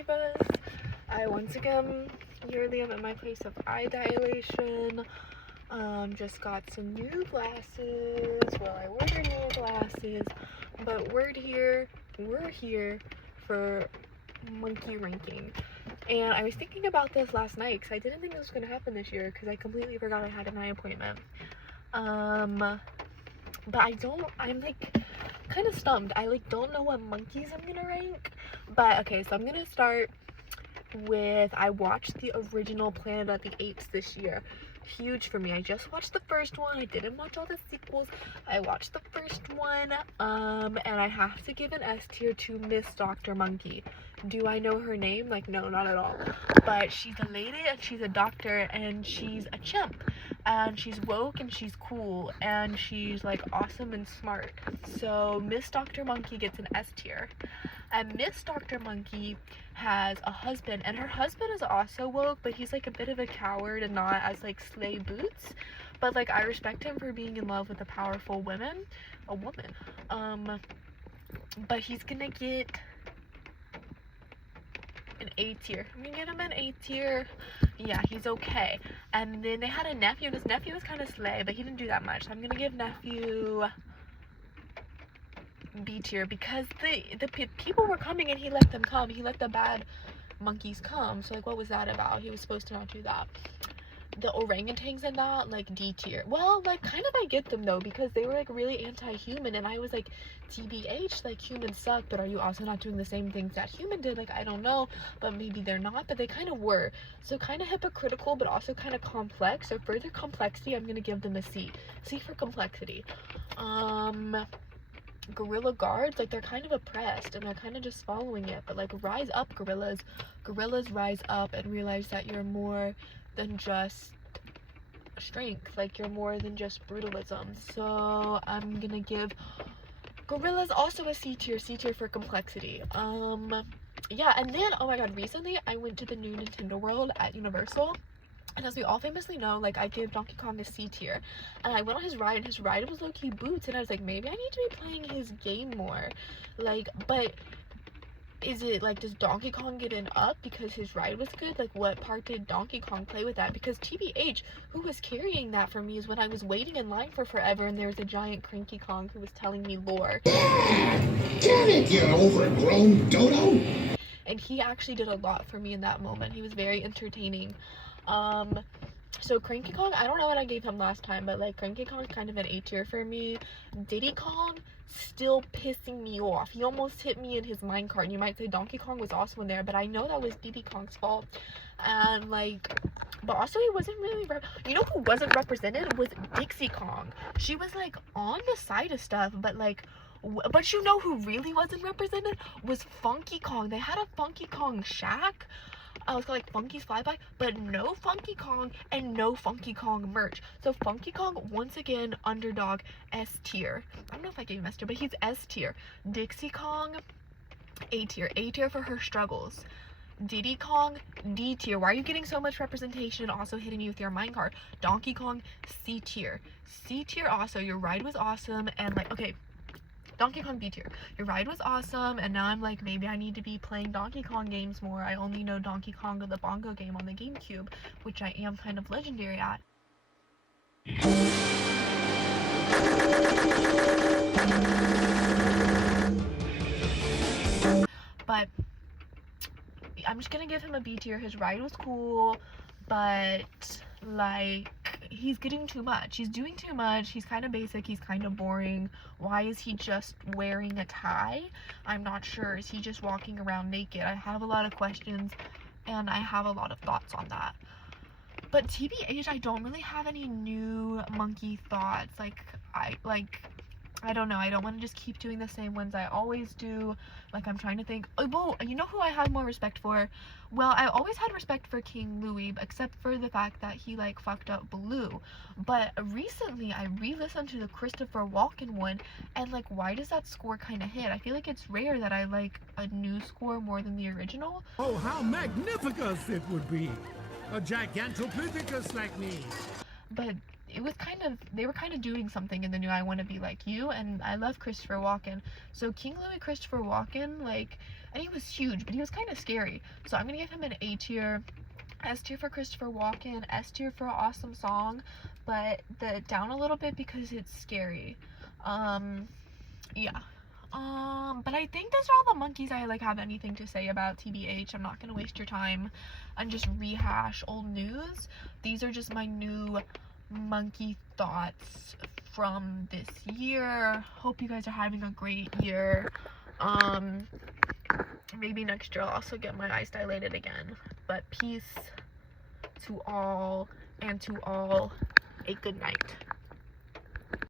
divas. I once again yearly am at my place of eye dilation. Just got some new glasses. Well, I ordered new glasses, but we're here for monkey ranking. And I was thinking about this last night because I didn't think this was going to happen this year because I completely forgot I had an eye appointment. But I'm like kind of stumped. I like don't know what monkeys I'm gonna rank. But okay, so I'm gonna start with, I watched the original Planet of the Apes this year. Huge for me. I just watched the first one. I didn't watch all the sequels. I watched the first one. And I have to give an S tier to Miss Dr. Monkey. Do I know her name? Like, no, not at all. But she's a lady and she's a doctor and she's a chimp. And she's woke and she's cool and she's like awesome and smart. So Miss Dr. Monkey gets an S tier. And Miss Dr. Monkey has a husband, and her husband is also woke, but he's like a bit of a coward and not as like slay boots. But like I respect him for being in love with a powerful woman. But he's gonna get an A tier. I'm gonna give him an A tier. Yeah, he's okay. And then they had a nephew, and his nephew was kind of slay, but he didn't do that much. So I'm gonna give nephew B tier because the people were coming and he let them come. He let the bad monkeys come. So like, what was that about? He was supposed to not do that. The orangutans and that, like, D tier. Well, like, kind of I get them though, because they were like really anti-human, and I was like, TBH, like, humans suck, but are you also not doing the same things that human did? Like, I don't know, but maybe they're not, but they kind of were. So kind of hypocritical, but also kind of complex. So for their complexity, I'm gonna give them a C. C for complexity. Gorilla guards, like, they're kind of oppressed and they're kind of just following it, but like, rise up, gorillas rise up and realize that you're more than just strength, like you're more than just brutalism. So I'm gonna give gorillas also a C tier for complexity. Yeah, and then oh my god, recently I went to the new Nintendo World at Universal. And as we all famously know, like, I give Donkey Kong a C tier. And I went on his ride, and his ride was low-key boots. And I was like, maybe I need to be playing his game more. Like, but is it, like, does Donkey Kong get an up because his ride was good? Like, what part did Donkey Kong play with that? Because TBH, who was carrying that for me is when I was waiting in line for forever, and there was a giant Cranky Kong who was telling me lore. Damn it, you overgrown dodo! And he actually did a lot for me in that moment. He was very entertaining. So Cranky Kong, I don't know what I gave him last time, but like Cranky Kong's kind of an A tier for me. Diddy Kong, still pissing me off. He almost hit me in his minecart. You might say Donkey Kong was also in there, but I know that was Diddy Kong's fault. And like, but also he wasn't really, you know who wasn't represented was Dixie Kong. She was like on the side of stuff, but like, but you know who really wasn't represented was Funky Kong. They had a Funky Kong shack. I was like Funky's Flyby, but no Funky Kong and no Funky Kong merch. So Funky Kong, once again, underdog, S tier. I don't know if I gave him S tier, but he's S tier. Dixie Kong, A tier. A tier for her struggles. Diddy Kong, D tier. Why are you getting so much representation and also hitting me with your minecart? Donkey Kong, C tier. C tier also. Your ride was awesome, and like, okay, Donkey Kong B tier. Your ride was awesome, and now I'm like, maybe I need to be playing Donkey Kong games more. I only know Donkey Kong, the bongo game on the GameCube, which I am kind of legendary at. But I'm just gonna give him a B tier. His ride was cool, but like, he's getting too much. He's doing too much. He's kind of basic. He's kind of boring. Why is he just wearing a tie? I'm not sure. Is he just walking around naked? I have a lot of questions and I have a lot of thoughts on that. But TBH, I don't really have any new monkey thoughts. I don't know. I don't want to just keep doing the same ones I always do. Like, I'm trying to think. Oh, well, you know who I have more respect for? Well, I always had respect for King Louis, except for the fact that he, like, fucked up Baloo. But recently, I re-listened to the Christopher Walken one, and, like, why does that score kind of hit? I feel like it's rare that I like a new score more than the original. Oh, how magnificent it would be! A gigantopithecus like me! But they were kind of doing something in the new I Want to Be Like You, and I love Christopher Walken. So King Louis Christopher Walken, like, and he was huge, but he was kind of scary. So I'm gonna give him an A tier. S tier for Christopher Walken, S tier for Awesome Song, but down a little bit because it's scary. Yeah. But I think those are all the monkeys I like have anything to say about. TBH, I'm not gonna waste your time and just rehash old news. These are just my new monkey thoughts from this year. Hope you guys are having a great year. Maybe next year I'll also get my eyes dilated again. But peace to all, and to all a good night.